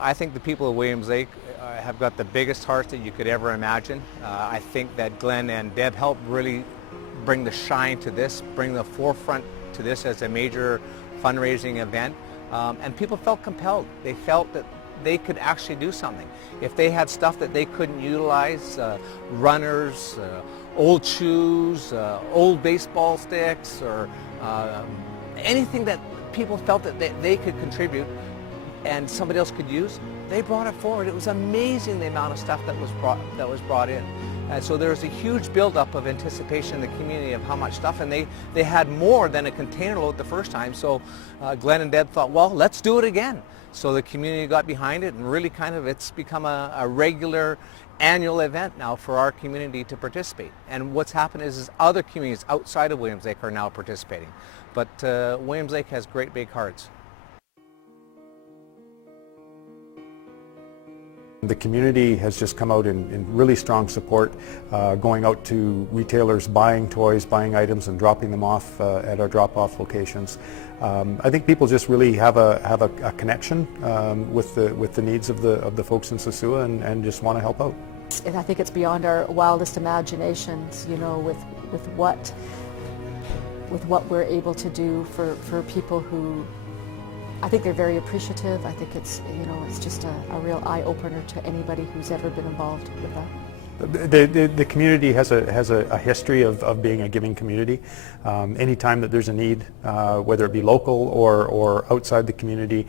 I think the people of Williams Lake have got the biggest hearts that you could ever imagine. I think that Glen and Deb helped really bring the shine to this, bring the forefront to this as a major fundraising event. And people felt compelled. They felt that they could actually do something. If they had stuff that they couldn't utilize, runners, old shoes, old baseball sticks, or anything that people felt that they could contribute and somebody else could use, they brought it forward. It was amazing the amount of stuff that was brought in. And so there was a huge buildup of anticipation in the community of how much stuff, and they had more than a container load the first time. So Glen and Deb thought, well, let's do it again. So the community got behind it, and really kind of it's become a regular annual event now for our community to participate. And what's happened is other communities outside of Williams Lake are now participating. But Williams Lake has great big hearts. The community has just come out in really strong support, going out to retailers, buying toys, buying items, and dropping them off at our drop-off locations. I think people just really have a connection with the needs of the folks in Sosua and just want to help out. And I think it's beyond our wildest imaginations, you know, with what we're able to do for people who, I think they're very appreciative. I think it's, you know, it's just a real eye-opener to anybody who's ever been involved with that. The community has a history of being a giving community. Anytime that there's a need, whether it be local or outside the community,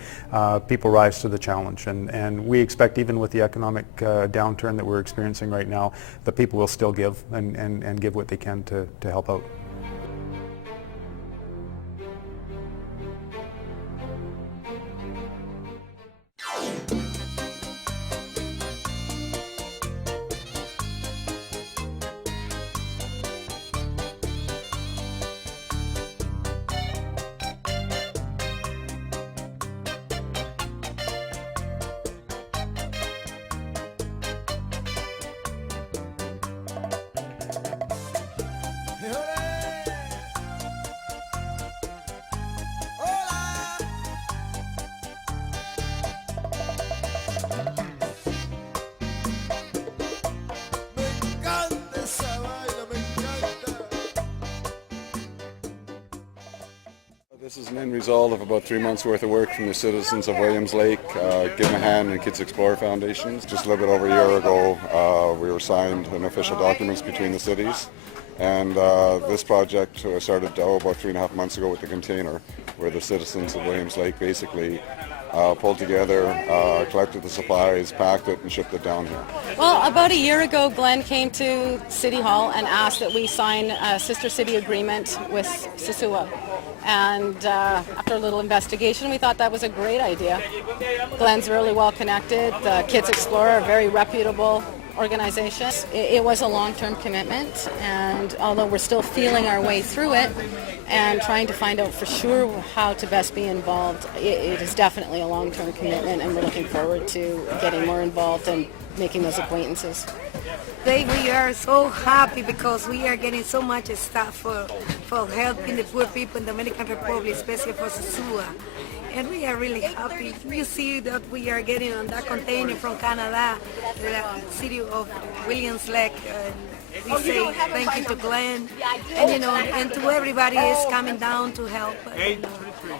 people rise to the challenge. And we expect, even with the economic downturn that we're experiencing right now, that people will still give and give what they can to help out. This is an end result of about 3 months' worth of work from the citizens of Williams Lake, Give 'em a Hand and Kids Explore Foundations. Just a little bit over a year ago, we were signed an official documents between the cities, and this project started about 3.5 months ago with the container, where the citizens of Williams Lake basically pulled together, collected the supplies, packed it, and shipped it down here. Well, about a year ago, Glen came to City Hall and asked that we sign a sister city agreement with Sosua. And after a little investigation, we thought that was a great idea. Glen's really well connected. The Kids Explorer, a very reputable organization. It was a long-term commitment, and although we're still feeling our way through it and trying to find out for sure how to best be involved, it is definitely a long-term commitment, and we're looking forward to getting more involved and making those acquaintances. Today we are so happy because we are getting so much stuff for helping the poor people in the Dominican Republic, especially for Sosua. And we are really happy. You see that we are getting on that container from Canada, the city of Williams Lake. We say thank you to Glen, and you know, and to everybody is coming down to help.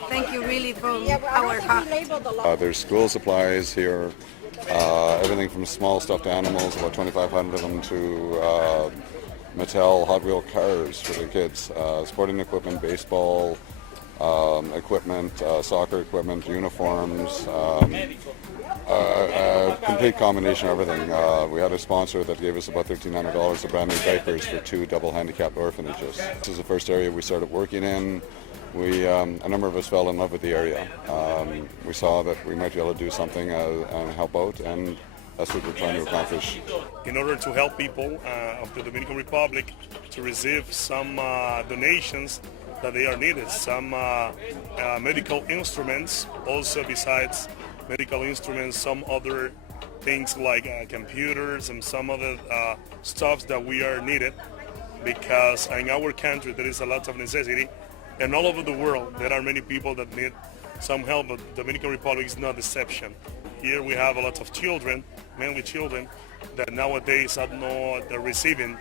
Thank you really from our heart. There's school supplies here, everything from small stuffed animals, about 2,500 of them, to Mattel Hot Wheel cars for the kids, sporting equipment, baseball equipment, soccer equipment, uniforms, complete combination of everything. We had a sponsor that gave us about $1,300 of brand new diapers for 2 double handicapped orphanages. This is the first area we started working in. A number of us fell in love with the area. We saw that we might be able to do something and help out, and that's what we're trying to accomplish. In order to help people of the Dominican Republic to receive some donations that they are needed, some medical instruments, also besides medical instruments, some other things like computers and some other stuffs that we are needed, because in our country there is a lot of necessity, and all over the world there are many people that need some help, but Dominican Republic is not exception. Here we have a lot of children, mainly children, that nowadays are not receiving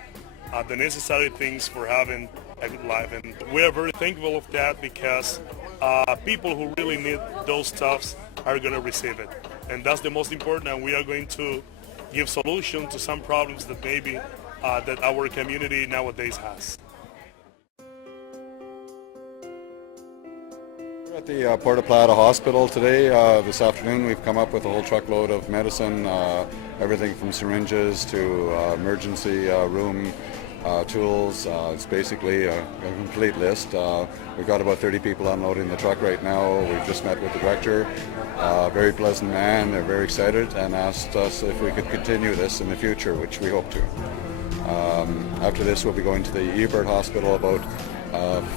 the necessary things for having a good life. And we are very thankful of that because people who really need those stuffs are going to receive it. And that's the most important, and we are going to give solution to some problems that maybe that our community nowadays has. We're at the Puerto Plata Hospital today. This afternoon we've come up with a whole truckload of medicine, everything from syringes to emergency room tools. It's basically a complete list. We've got about 30 people unloading the truck right now. We've just met with the director. Very pleasant man. They're very excited and asked us if we could continue this in the future, which we hope to. After this we'll be going to the Ebert Hospital, about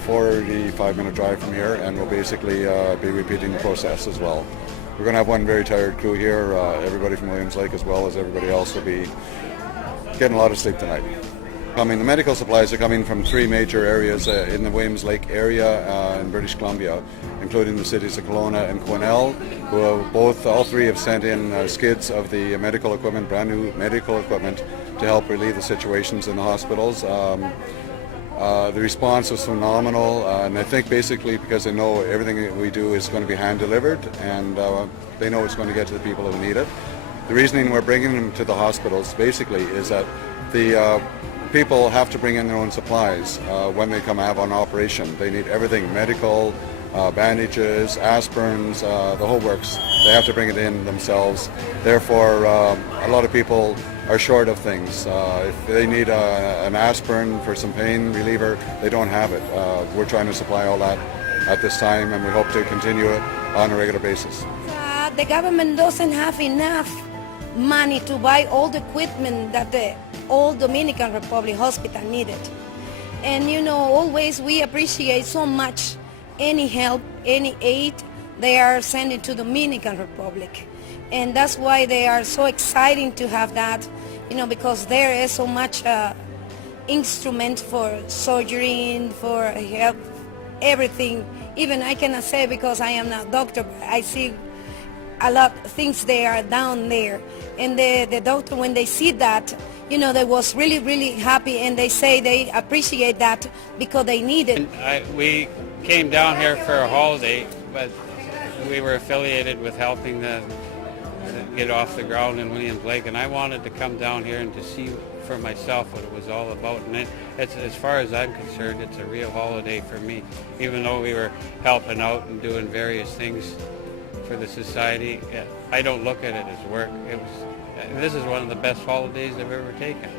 45-minute drive from here, and we'll basically be repeating the process as well. We're going to have one very tired crew here. Everybody from Williams Lake as well as everybody else will be getting a lot of sleep tonight. The medical supplies are coming from three major areas in the Williams Lake area in British Columbia, including the cities of Kelowna and Quesnel, who have all three have sent in skids of the medical equipment, brand new medical equipment, to help relieve the situations in the hospitals. The response was phenomenal, and I think basically because they know everything that we do is going to be hand delivered, and they know it's going to get to the people who need it. The reasoning we're bringing them to the hospitals basically is that the people have to bring in their own supplies when they come have an operation. They need everything, medical, bandages, aspirins, the whole works. They have to bring it in themselves. Therefore, a lot of people are short of things. If they need an aspirin for some pain reliever, they don't have it. We're trying to supply all that at this time, and we hope to continue it on a regular basis. The government doesn't have enough money to buy all the equipment that the old Dominican Republic hospital needed. And you know, always we appreciate so much any help, any aid they are sending to Dominican Republic. And that's why they are so exciting to have that, you know, because there is so much instrument for surgery, for help, everything. Even I cannot say because I am not a doctor, but I see a lot of things they are down there. And the doctor, when they see that, you know, they was really, really happy, and they say they appreciate that because they need it. We came down here for a holiday, but we were affiliated with helping them get off the ground in Williams Lake, and I wanted to come down here and to see for myself what it was all about. And it's, as far as I'm concerned, it's a real holiday for me. Even though we were helping out and doing various things for the society, I don't look at it as work. This is one of the best holidays I've ever taken.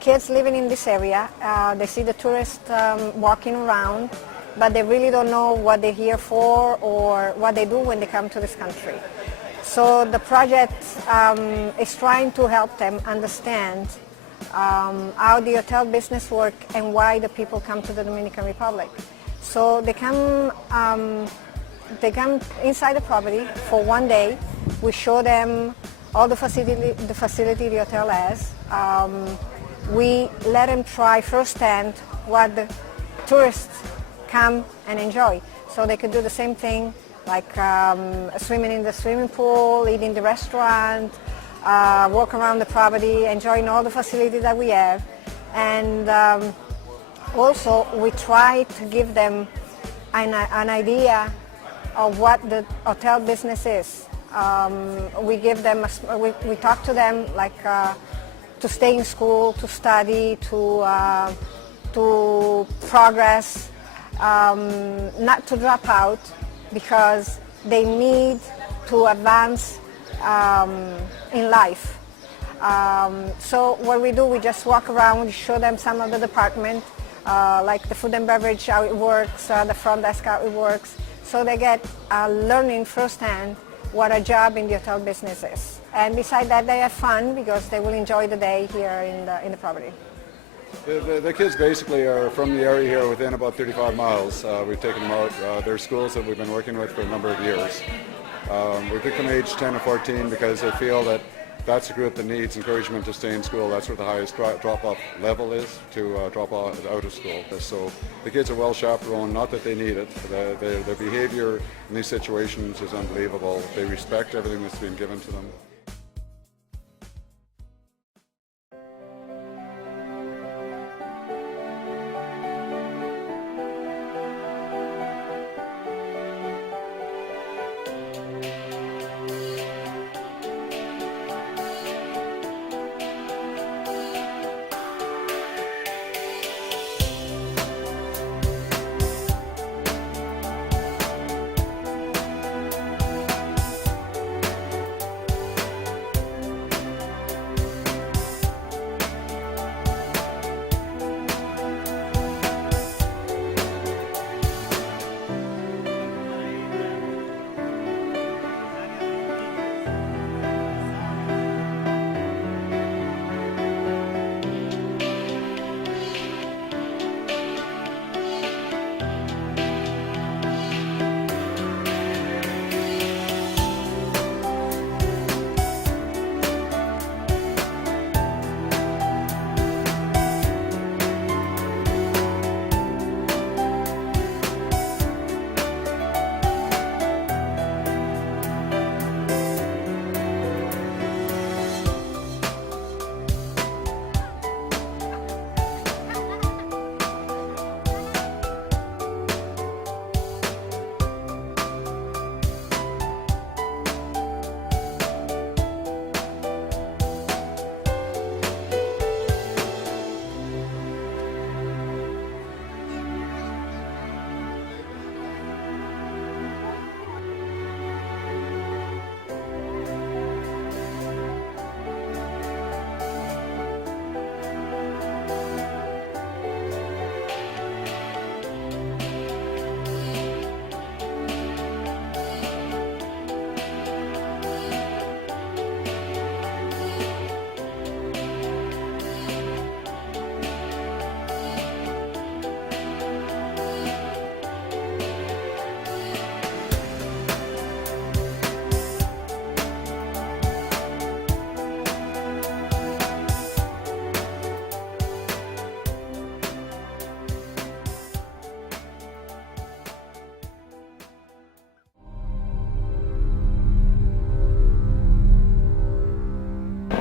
kids living in this area, they see the tourists walking around, but they really don't know what they're here for or what they do when they come to this country. So the project is trying to help them understand how the hotel business works and why the people come to the Dominican Republic. So they come inside the property for one day. We show them all the facility the hotel has. We let them try firsthand what the tourists come and enjoy. So they could do the same thing, like swimming in the swimming pool, eating in the restaurant, walk around the property, enjoying all the facilities that we have. And also we try to give them an idea of what the hotel business is. We give them, we talk to them like to stay in school, to study, to progress, not to drop out, because they need to advance in life. So what we do, we just walk around, we show them some of the department, like the food and beverage, how it works, the front desk, how it works. So they get learning firsthand what a job in the hotel business is. And besides that, they have fun because they will enjoy the day here in the property. The kids basically are from the area here within about 35 miles. We've taken them out. They're schools that we've been working with for a number of years. We picked them age 10 or 14 because they feel that that's a group that needs encouragement to stay in school. That's where the highest drop-off level is, to drop out of school. So the kids are well chaperoned, not that they need it. Their behavior in these situations is unbelievable. They respect everything that's been given to them.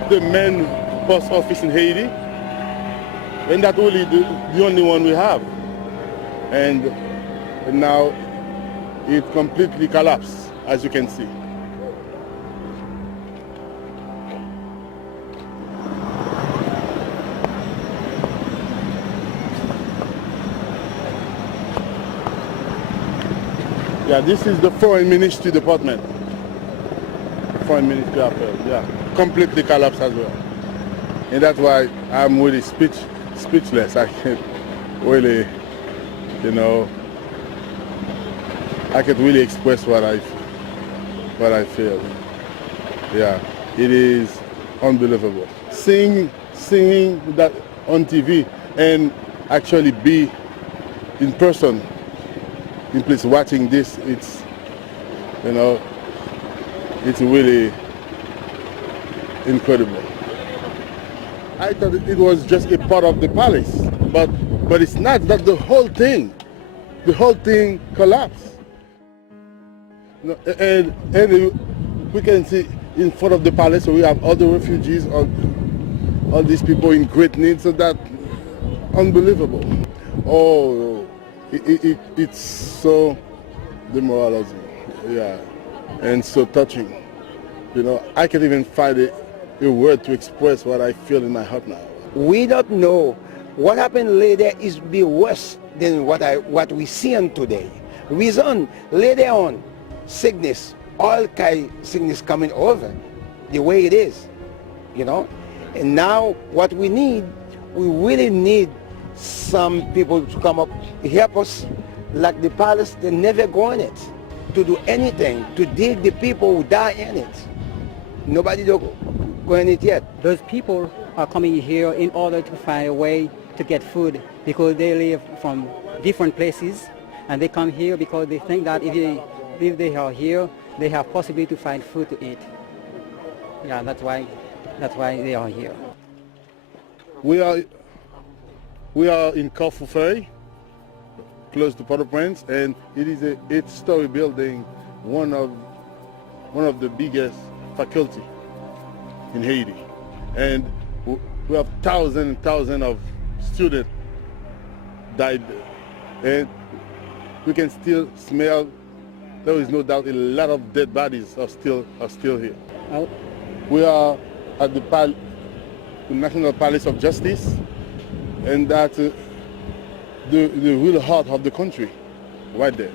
The main post office in Haiti, and that's only the only one we have. And now it completely collapsed, as you can see. Yeah, this is the Foreign Ministry Department. Foreign Ministry Affairs, yeah. Completely collapsed as well. And that's why I'm really speechless. I can't really, I can't really express what I feel. Yeah, it is unbelievable. Seeing that on TV and actually be in person, in place watching this, it's really incredible. I thought it was just a part of the palace, but it's not. That the whole thing collapsed. And we can see in front of the palace, we have all the refugees, all these people in great need. So that unbelievable. Oh, it's so demoralizing, yeah, and so touching. I can't even find a word to express what I feel in my heart now. We don't know what happened later is be worse than what we see on today. Reason later on, sickness, all kind of sickness coming over, the way it is, And now what we really need some people to come up, help us, like the palace, they never go in it, to do anything, to dig the people who die in it. Nobody go in it yet. Those people are coming here in order to find a way to get food because they live from different places and they come here because they think that if they are here, they have possibility to find food to eat. Yeah, that's why they are here. We are in Corfu Ferry, close to Port-au-Prince, and it is a 8-story building, one of the biggest faculty in Haiti. And we have thousands and thousands of students died there. And we can still smell, there is no doubt, a lot of dead bodies are still here. We are at the National Palace of Justice, and that's the real heart of the country, right there,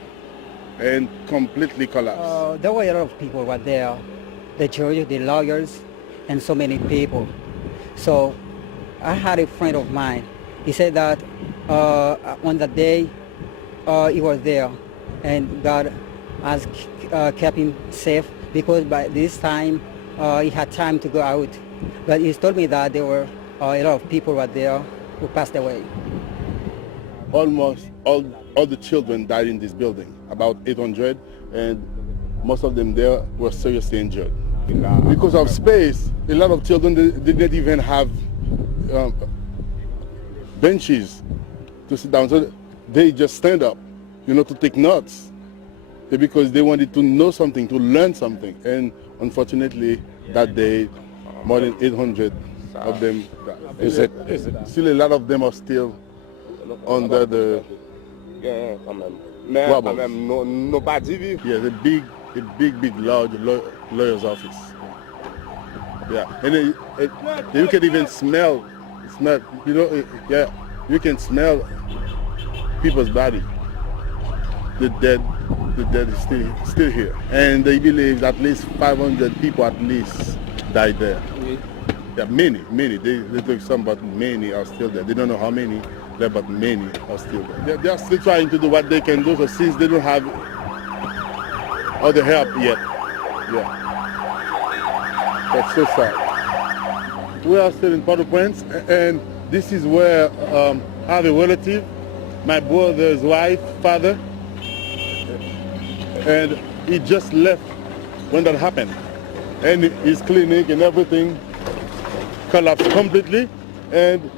and completely collapsed. There were a lot of people right there, the judges, the lawyers, and so many people. So I had a friend of mine. He said that on that day he was there, and God has kept him safe because by this time he had time to go out. But he told me that there were a lot of people right there who passed away. Almost all the children died in this building, about 800, and most of them there were seriously injured. Because of space, a lot of children they didn't even have benches to sit down, so they just stand up, to take notes, because they wanted to know something, to learn something. And unfortunately, that day, more than 800 of them died. Is it? Still a lot of them are still under the rubble. Yeah, a big, large lawyer's office. Yeah, and you can even smell, you can smell people's body. The dead is still here. And they believe at least 500 people at least died there. Yeah, many. They took some, but many are still there. They don't know how many there, but many are still there. They are still trying to do what they can do, so since they don't have other help yet. Yeah. That's so sad. We are still in Port-au-Prince, and this is where I have a relative, my brother's wife, father, and he just left when that happened. And his clinic and everything collapsed completely. And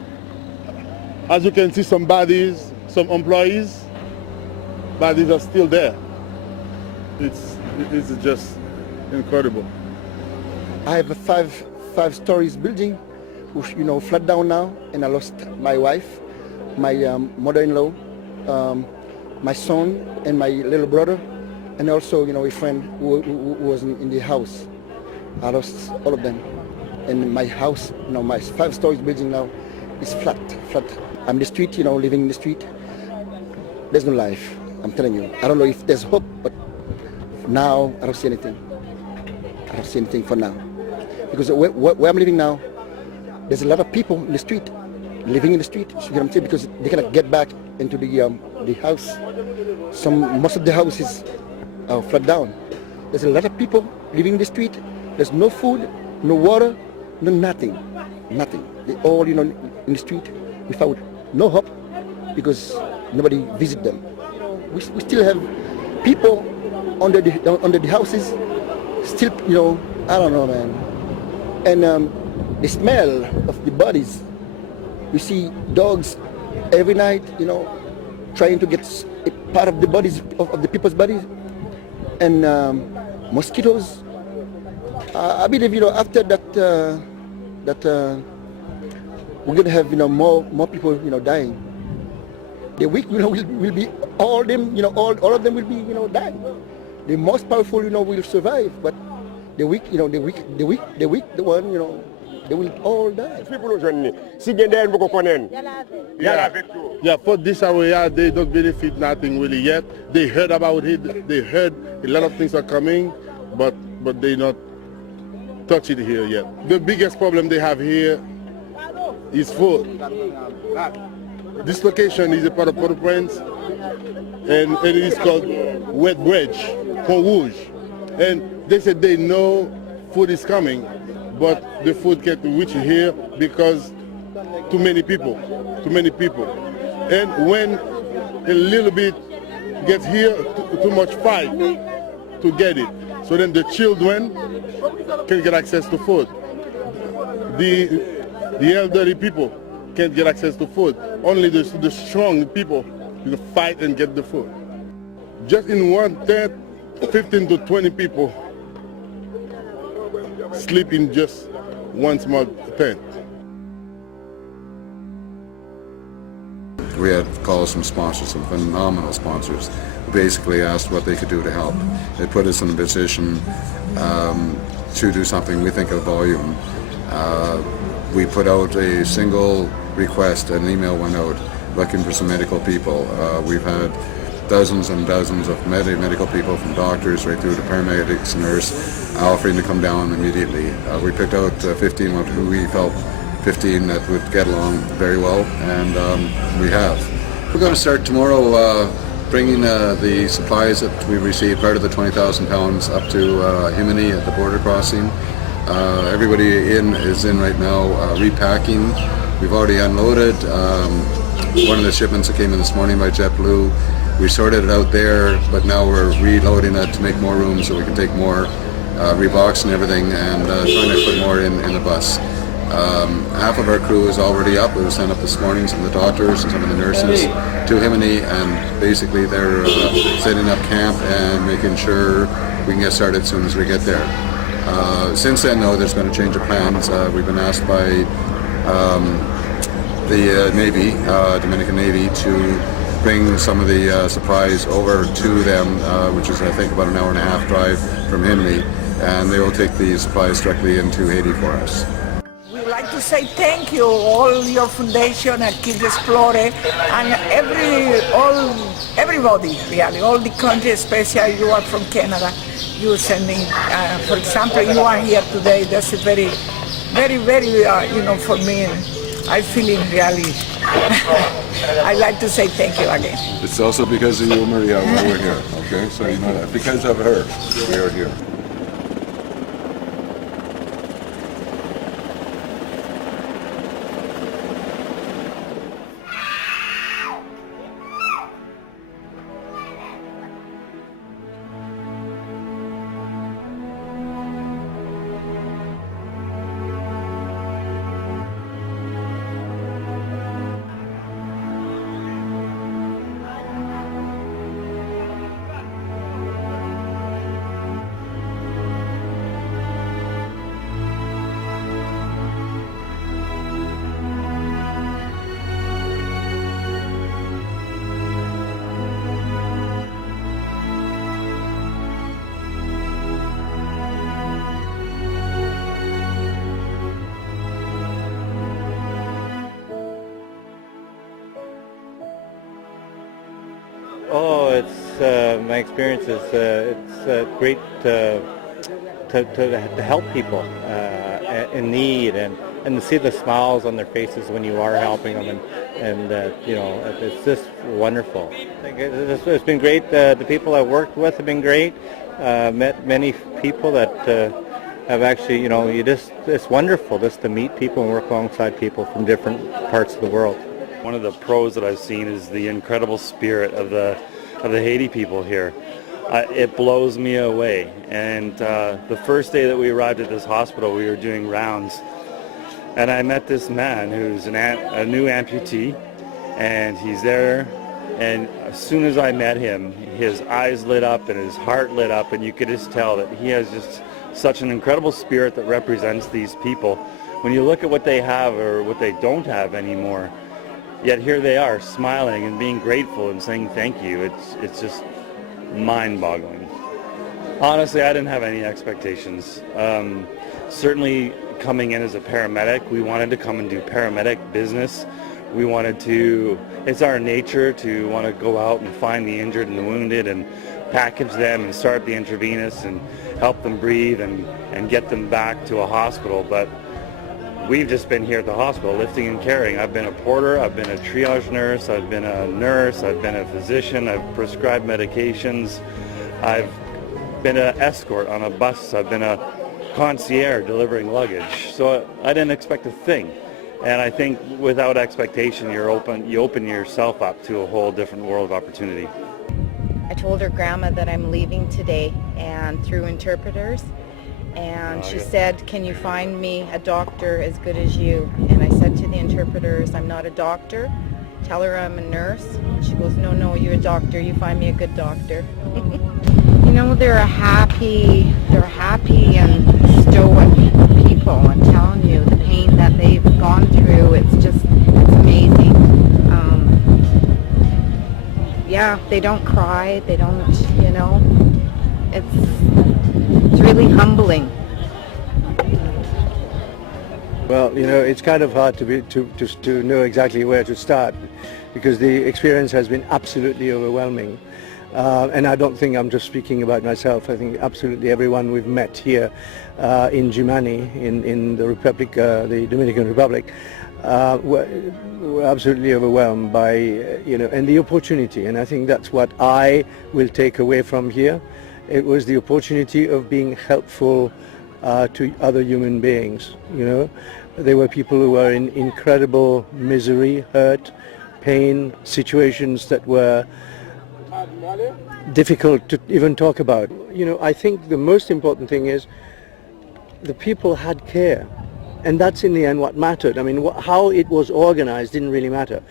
as you can see, some bodies, some employees, bodies are still there. It's just incredible. I have a five stories building, which flat down now, and I lost my wife, my mother-in-law, my son, and my little brother, and also a friend who was in the house. I lost all of them. And my house, my 5 stories building now is flat. I'm in the street, living in the street. There's no life, I'm telling you. I don't know if there's hope, but now I don't see anything. I don't see anything for now. Because where I'm living now, there's a lot of people in the street, living in the street, you know what I'm saying, because they cannot get back into the house. Most of the houses are flooded down. There's a lot of people living in the street. There's no food, no water, no nothing. They all, you know, in the street without no hope because nobody visit them. We still have people under the houses, still, you know, I don't know, man. And the smell of the bodies. We see dogs every night, you know, trying to get a part of the bodies of the people's bodies, and mosquitoes. I believe, you know, after that, we're gonna have, you know, more people, you know, dying. The weak, you know, will be all them, you know, all of them will be, you know, dying. The most powerful, you know, will survive, but the weak, you know, the one, you know, they will all die. Yeah, for this area, they don't benefit nothing really yet. They heard about it. They heard a lot of things are coming, but they not touch it here yet. The biggest problem they have here is food. This location is a part of Port-au-Prince, and it is called Wet Bridge, Pont Rouge. And they said they know food is coming, but the food can't reach here because too many people. And when a little bit gets here, too much fight to get it. So then the children can get access to food. The elderly people can't get access to food. Only the strong people can fight and get the food. Just in one tent, 15 to 20 people sleep in just one small tent. We had calls from sponsors, some phenomenal sponsors, who basically asked what they could do to help. It put us in a position to do something. We think of volume. We put out a single request, an email went out looking for some medical people. We've had dozens and dozens of medical people, from doctors right through to paramedics, nurse, offering to come down immediately. We picked out 15 who we felt 15 that would get along very well, and we have. We're going to start tomorrow bringing the supplies that we received, part of the 20,000 pounds, up to Himini at the border crossing. Everybody is in right now repacking. We've already unloaded one of the shipments that came in this morning by JetBlue. We sorted it out there, but now we're reloading it to make more room so we can take more, rebox and everything, and trying to put more in the bus. Half of our crew is already up. It was sent up this morning, some of the doctors and some of the nurses to Himini, and basically they're setting up camp and making sure we can get started as soon as we get there. Since then, though, there's been a change of plans. We've been asked by the Navy, Dominican Navy, to bring some of the supplies over to them, which is, I think, about an hour and a half drive from Himini, and they will take the supplies directly into Haiti for us. We'd like to say thank you, all your foundation and Kids Explore, and everybody, really, all the country, especially you are from Canada. You sending, for example, you are here today. That's a very, very, very, you know, for me, I feeling really. I'd like to say thank you again. It's also because of you, Maria, why we're here. Okay, so you know that because of her, we are here. Oh, it's my experience is it's great to help people in need, and and to see the smiles on their faces when you are helping them, and you know, it's just wonderful. It's been great. The people I've worked with have been great. Met many people that have actually, you know, it's wonderful just to meet people and work alongside people from different parts of the world. One of the pros that I've seen is the incredible spirit of the Haiti people here. It blows me away. And the first day that we arrived at this hospital, we were doing rounds, and I met this man who's a new amputee, and he's there. And as soon as I met him, his eyes lit up and his heart lit up, and you could just tell that he has just such an incredible spirit that represents these people. When you look at what they have or what they don't have anymore, yet here they are smiling and being grateful and saying thank you. It's just mind-boggling. Honestly, I didn't have any expectations. Certainly coming in as a paramedic, we wanted to come and do paramedic business. We wanted to, it's our nature to want to go out and find the injured and the wounded and package them and start the intravenous and help them breathe and get them back to a hospital. But we've just been here at the hospital lifting and carrying. I've been a porter, I've been a triage nurse, I've been a nurse, I've been a physician, I've prescribed medications, I've been an escort on a bus, I've been a concierge delivering luggage. So I didn't expect a thing. And I think without expectation, you open yourself up to a whole different world of opportunity. I told her grandma that I'm leaving today, and through interpreters, and she said, can you find me a doctor as good as you? And I said to the interpreters, I'm not a doctor, tell her I'm a nurse. And she goes, no, you're a doctor, you find me a good doctor. You know, they're happy and stoic people. I'm telling you, the pain that they've gone through, it's amazing. Yeah, they don't cry, they don't, you know, it's really humbling. Well, you know, it's kind of hard to know exactly where to start, because the experience has been absolutely overwhelming. And I don't think I'm just speaking about myself. I think absolutely everyone we've met here in Jimani, in the Republic, the Dominican Republic, were absolutely overwhelmed by, you know, and the opportunity. And I think that's what I will take away from here. It was the opportunity of being helpful to other human beings. You know, there were people who were in incredible misery, hurt, pain, situations that were difficult to even talk about. You know, I think the most important thing is the people had care, and that's in the end what mattered. I mean, how it was organized didn't really matter.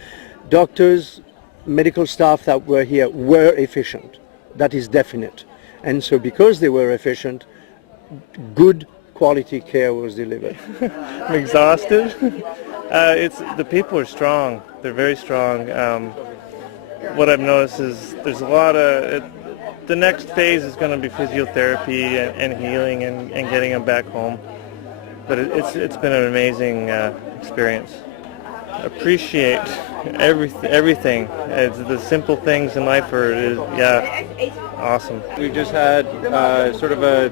Doctors, medical staff that were here were efficient. That is definite. And so because they were efficient, good quality care was delivered. I'm exhausted. The people are strong. They're very strong. What I've noticed is there's a lot of, the next phase is going to be physiotherapy and healing and getting them back home. But it's been an amazing experience. Appreciate everything. It's the simple things in life awesome. We just had sort of a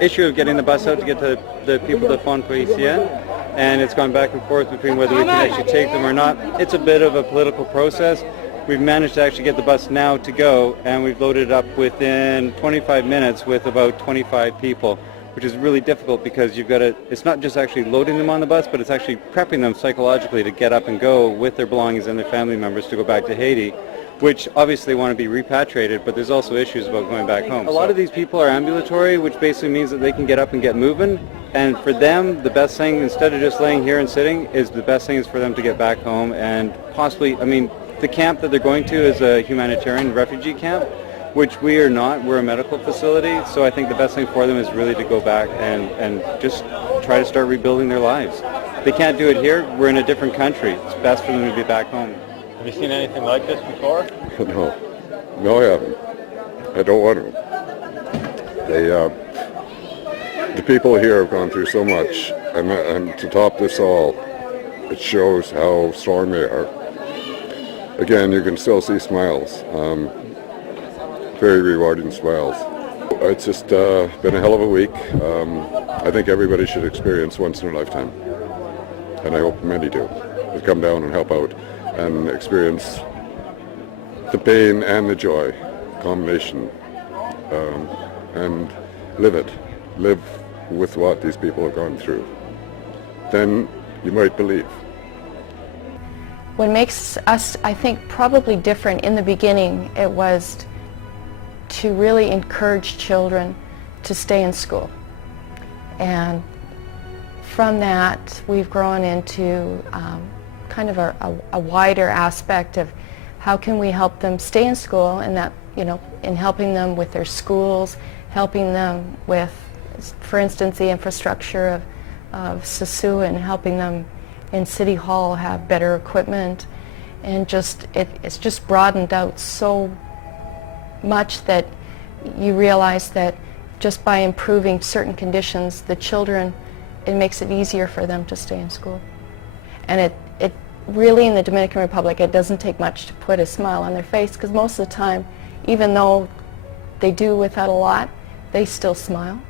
issue of getting the bus out to get the people to Fond Parisien, and it's gone back and forth between whether we can actually take them or not. It's a bit of a political process. We've managed to actually get the bus now to go, and we've loaded it up within 25 minutes with about 25 people, which is really difficult because you've got to, it's not just actually loading them on the bus, but it's actually prepping them psychologically to get up and go with their belongings and their family members to go back to Haiti, which obviously want to be repatriated, but there's also issues about going back home. A lot of these people are ambulatory, which basically means that they can get up and get moving, and for them, the best thing, instead of just laying here and sitting, is the best thing is for them to get back home and possibly, I mean, the camp that they're going to is a humanitarian refugee camp, which we are not. We're a medical facility, so I think the best thing for them is really to go back and just try to start rebuilding their lives. They can't do it here. We're in a different country. It's best for them to be back home. Have you seen anything like this before? No, I haven't. I don't want to. The people here have gone through so much, and to top this all, it shows how strong they are. Again, you can still see smiles, very rewarding smiles. It's just been a hell of a week. I think everybody should experience once in a lifetime. and I hope many do, will come down and help out and experience the pain and the joy combination, and live it. Live with what these people have gone through. Then you might believe. What makes us, I think, probably different in the beginning, it was to really encourage children to stay in school. And from that, we've grown into kind of a wider aspect of how can we help them stay in school, and that, in helping them with their schools, helping them with, for instance, the infrastructure of SISU, and helping them in City Hall have better equipment, and it's just broadened out so much that you realize that just by improving certain conditions, the children, it makes it easier for them to stay in school. And it really, in the Dominican Republic, it doesn't take much to put a smile on their face, because most of the time, even though they do without a lot, they still smile.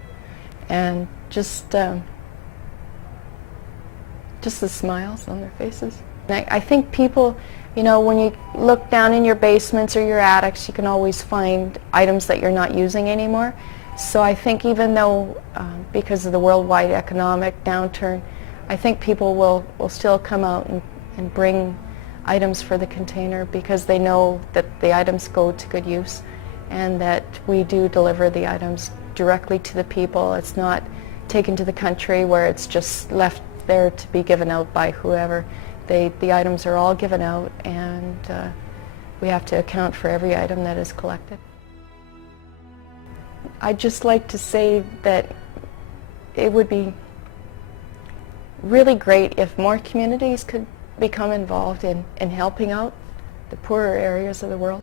And just the smiles on their faces. I think people, when you look down in your basements or your attics, you can always find items that you're not using anymore. So I think even though, because of the worldwide economic downturn, I think people will still come out and bring items for the container, because they know that the items go to good use, and that we do deliver the items directly to the people. It's not taken to the country where it's just left there to be given out by whoever. The items are all given out, and we have to account for every item that is collected. I'd just like to say that it would be really great if more communities could become involved in helping out the poorer areas of the world.